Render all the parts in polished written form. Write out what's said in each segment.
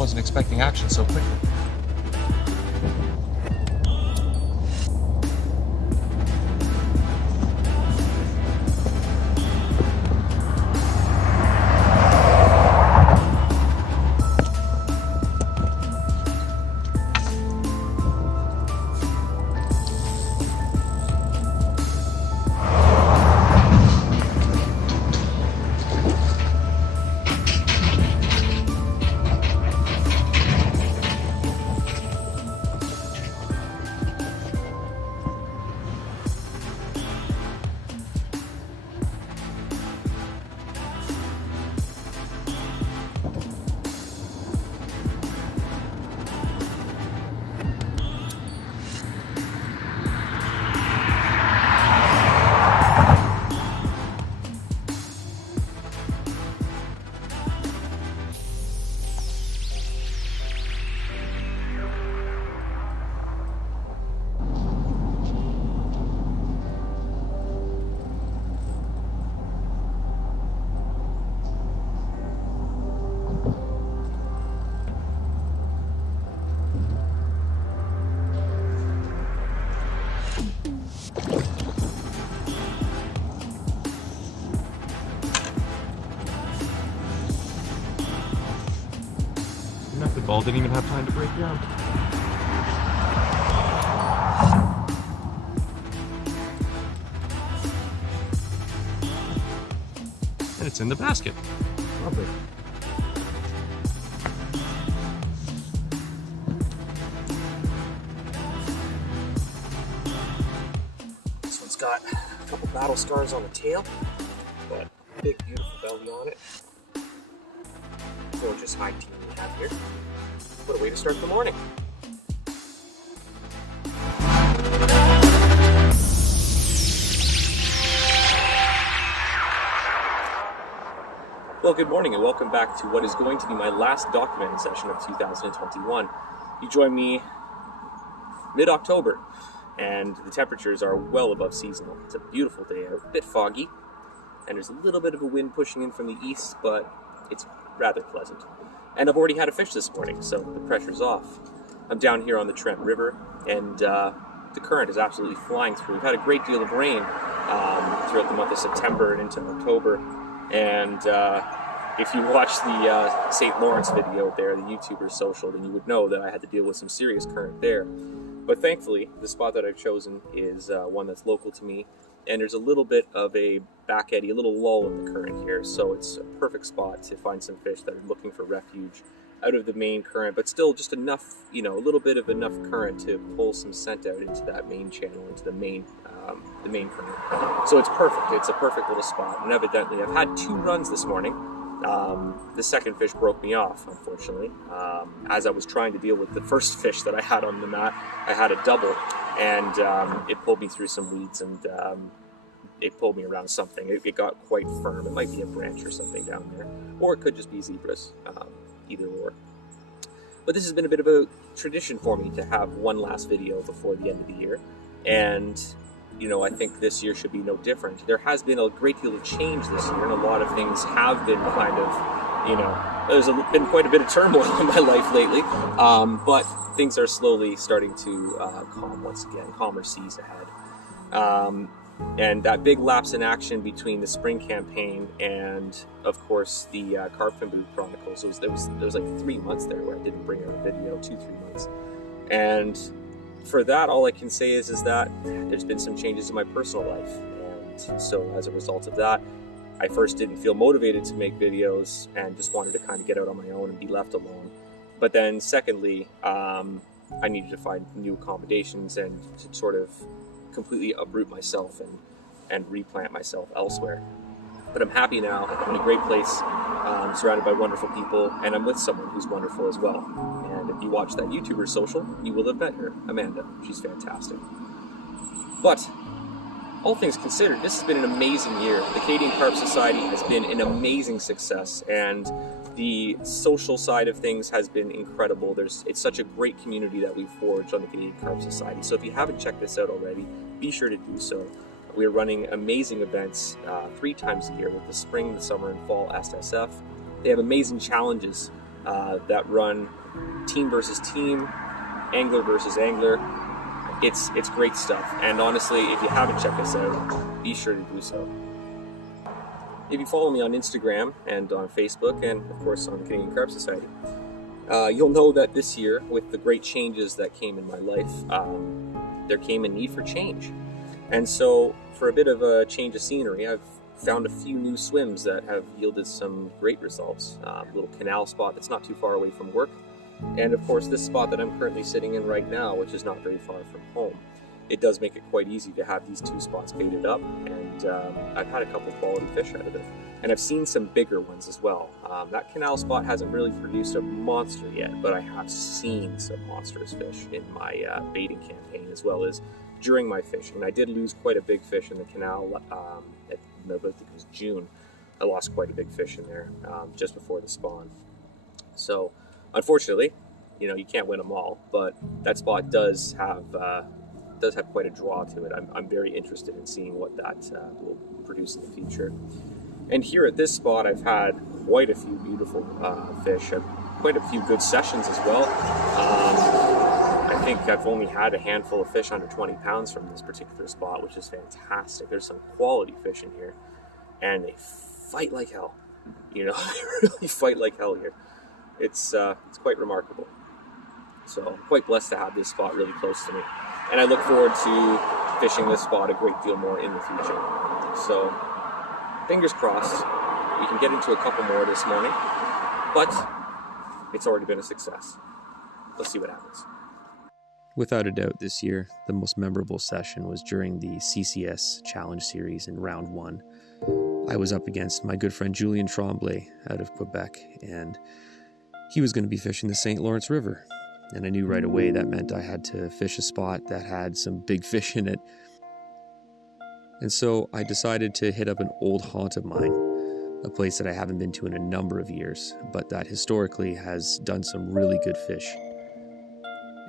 wasn't expecting action so quickly. The ball didn't even have time to break down. And it's in the basket. Lovely. This one's got a couple battle scars on the tail, but big beautiful belly on it. Gorgeous high team we have here. What a way to start the morning. Well, good morning and welcome back to what is going to be my last documenting session of 2021. You join me mid-October and the temperatures are well above seasonal. It's a beautiful day out, a bit foggy, and there's a little bit of a wind pushing in from the east, but it's rather pleasant. And I've already had a fish this morning, so the pressure's off. I'm down here on the Trent River, and the current is absolutely flying through. We've had a great deal of rain throughout the month of September and into October. And if you watch the St. Lawrence video there, the YouTuber's social, then you would know that I had to deal with some serious current there. But thankfully, the spot that I've chosen is one that's local to me. And there's a little bit of a back eddy, a little lull in the current here, so it's a perfect spot to find some fish that are looking for refuge out of the main current, but still just enough, a little bit of enough current to pull some scent out into that main channel, into the main current. So it's perfect. It's a perfect little spot. And evidently, I've had 2 runs this morning. The second fish broke me off, unfortunately. As I was trying to deal with the first fish that I had on the mat, I had a double, and it pulled me through some weeds, and it pulled me around something. It got quite firm. It might be a branch or something down there, or it could just be zebras, either or. But this has been a bit of a tradition for me to have one last video before the end of the year, and I think this year should be no different. There has been a great deal of change this year, and a lot of things have been kind of, there's been quite a bit of turmoil in my life lately, but things are slowly starting to calm once again, calmer seas ahead. And that big lapse in action between the spring campaign and, of course, the Carp Fin Booth Chronicles, there was like 3 months there where I didn't bring out a video, 2-3 months. And for that, all I can say is that there's been some changes in my personal life. And so as a result of that, I first didn't feel motivated to make videos and just wanted to kind of get out on my own and be left alone. But then secondly, I needed to find new accommodations and to sort of completely uproot myself and replant myself elsewhere. But I'm happy now. I'm in a great place, surrounded by wonderful people, and I'm with someone who's wonderful as well. And if you watch that YouTuber social, you will have met her, Amanda. She's fantastic. But all things considered, this has been an amazing year. The Canadian Carp Society has been an amazing success, and the social side of things has been incredible. It's such a great community that we've forged on the Canadian Carp Society. So if you haven't checked this out already, be sure to do so. We're running amazing events 3 times a year with the spring, the summer, and fall SSF. They have amazing challenges that run team versus team, angler versus angler. It's great stuff, and honestly, if you haven't checked us out, be sure to do so. If you follow me on Instagram and on Facebook, and of course on the Canadian Carp Society, you'll know that this year, with the great changes that came in my life, there came a need for change. And so, for a bit of a change of scenery, I've found a few new swims that have yielded some great results. A little canal spot that's not too far away from work, and of course this spot that I'm currently sitting in right now, which is not very far from home. It does make it quite easy to have these two spots baited up, and I've had a couple quality fish out of it. And I've seen some bigger ones as well. That canal spot hasn't really produced a monster yet, but I have seen some monstrous fish in my baiting campaign, as well as during my fishing. I did lose quite a big fish in the canal I think it was June. I lost quite a big fish in there just before the spawn. So unfortunately, you can't win them all, but that spot does have quite a draw to it. I'm very interested in seeing what that will produce in the future. And here at this spot, I've had quite a few beautiful fish, quite a few good sessions as well. I think I've only had a handful of fish under 20 pounds from this particular spot, which is fantastic. There's some quality fish in here, and they fight like hell. They really fight like hell here. It's quite remarkable. So I'm quite blessed to have this spot really close to me. And I look forward to fishing this spot a great deal more in the future. So fingers crossed, we can get into a couple more this morning, but it's already been a success. Let's see what happens. Without a doubt, this year, the most memorable session was during the CCS Challenge Series in round 1. I was up against my good friend Julien Tremblay out of Quebec, and he was going to be fishing the St. Lawrence River. And I knew right away that meant I had to fish a spot that had some big fish in it. And so I decided to hit up an old haunt of mine, a place that I haven't been to in a number of years, but that historically has done some really good fish.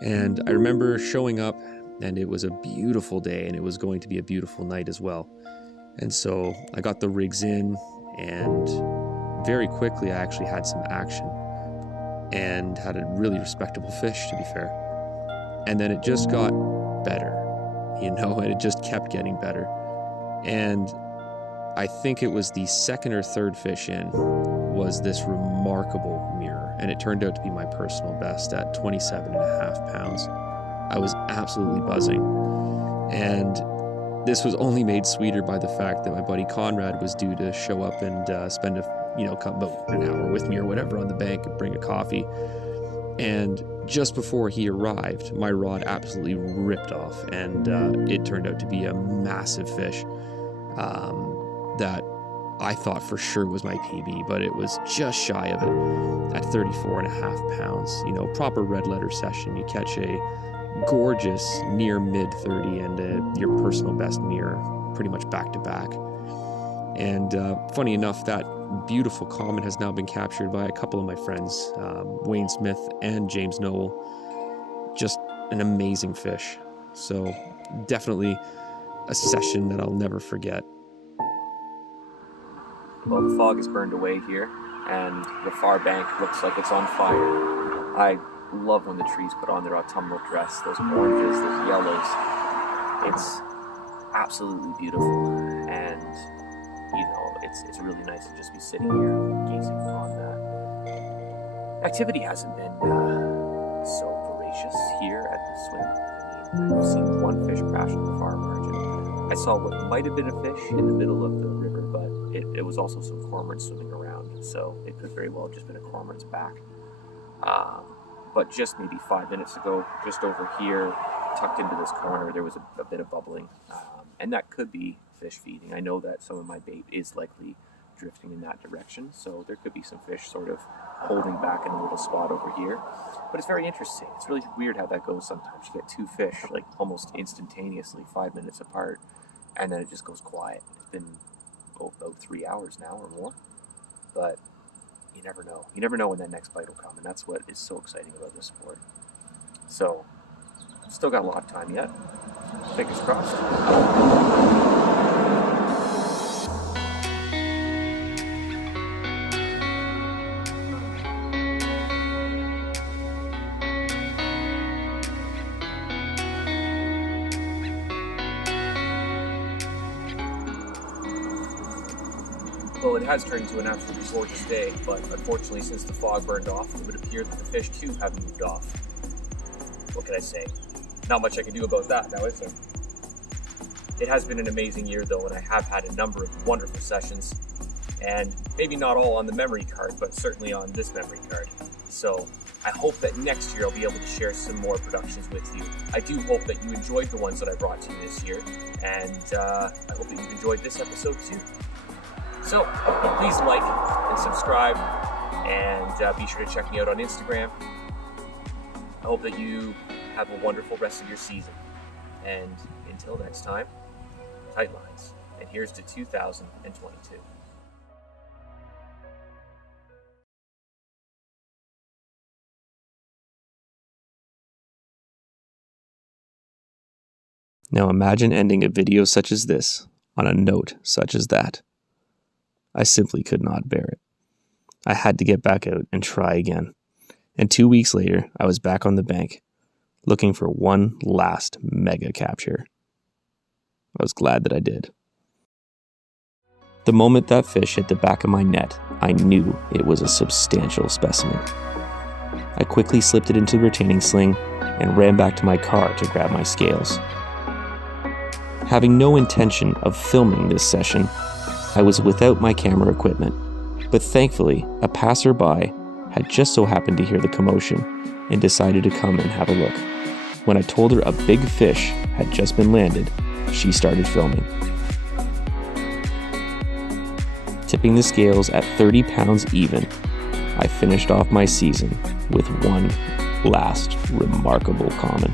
And I remember showing up, and it was a beautiful day, and it was going to be a beautiful night as well. And so I got the rigs in, and very quickly I actually had some action and had a really respectable fish, to be fair. And then it just got better, and it just kept getting better. And I think it was the second or third fish in was this remarkable mirror, and it turned out to be my personal best at 27.5 pounds. I was absolutely buzzing, and this was only made sweeter by the fact that my buddy Conrad was due to show up and spend about an hour with me or whatever on the bank and bring a coffee. And just before he arrived, my rod absolutely ripped off, and it turned out to be a massive fish that I thought for sure was my PB, but it was just shy of it at 34.5 pounds. Proper red letter session. You catch a gorgeous near mid 30 and your personal best mirror pretty much back to back. And funny enough, that beautiful comment has now been captured by a couple of my friends, Wayne Smith and James Noel. Just an amazing fish. So definitely a session that I'll never forget. Well, the fog is burned away here, and the far bank looks like it's on fire. I love when the trees put on their autumnal dress, those oranges, those yellows. It's absolutely beautiful, and it's really nice to just be sitting here gazing on that. Activity hasn't been so voracious here at the swim. I've seen one fish crash on the far margin. I saw what might have been a fish in the middle of the river, but it was also some cormorants swimming around, so it could very well have just been a cormorant's back. But just maybe 5 minutes ago, just over here, tucked into this corner, there was a bit of bubbling, and that could be fish feeding. I know that some of my bait is likely drifting in that direction, so there could be some fish sort of holding back in a little spot over here. But it's very interesting. It's really weird how that goes sometimes. You get two fish like almost instantaneously 5 minutes apart, and then it just goes quiet. It's been about 3 hours now or more, but you never know. You never know when that next bite will come, and that's what is so exciting about this sport. So, still got a lot of time yet. Fingers crossed. Well, it has turned into an absolutely gorgeous day, but unfortunately since the fog burned off, it would appear that the fish too have moved off. What can I say? Not much I can do about that now, is there? It has been an amazing year though, and I have had a number of wonderful sessions, and maybe not all on the memory card, but certainly on this memory card. So I hope that next year I'll be able to share some more productions with you. I do hope that you enjoyed the ones that I brought to you this year, and I hope that you've enjoyed this episode too. So please like and subscribe, and be sure to check me out on Instagram. I hope that you have a wonderful rest of your season, and until next time, tight lines, and here's to 2022. Now imagine ending a video such as this on a note such as that. I simply could not bear it. I had to get back out and try again. And 2 weeks later, I was back on the bank, looking for one last mega capture. I was glad that I did. The moment that fish hit the back of my net, I knew it was a substantial specimen. I quickly slipped it into the retaining sling and ran back to my car to grab my scales. Having no intention of filming this session, I was without my camera equipment, but thankfully a passerby had just so happened to hear the commotion and decided to come and have a look. When I told her a big fish had just been landed, she started filming. Tipping the scales at 30 pounds even, I finished off my season with one last remarkable common.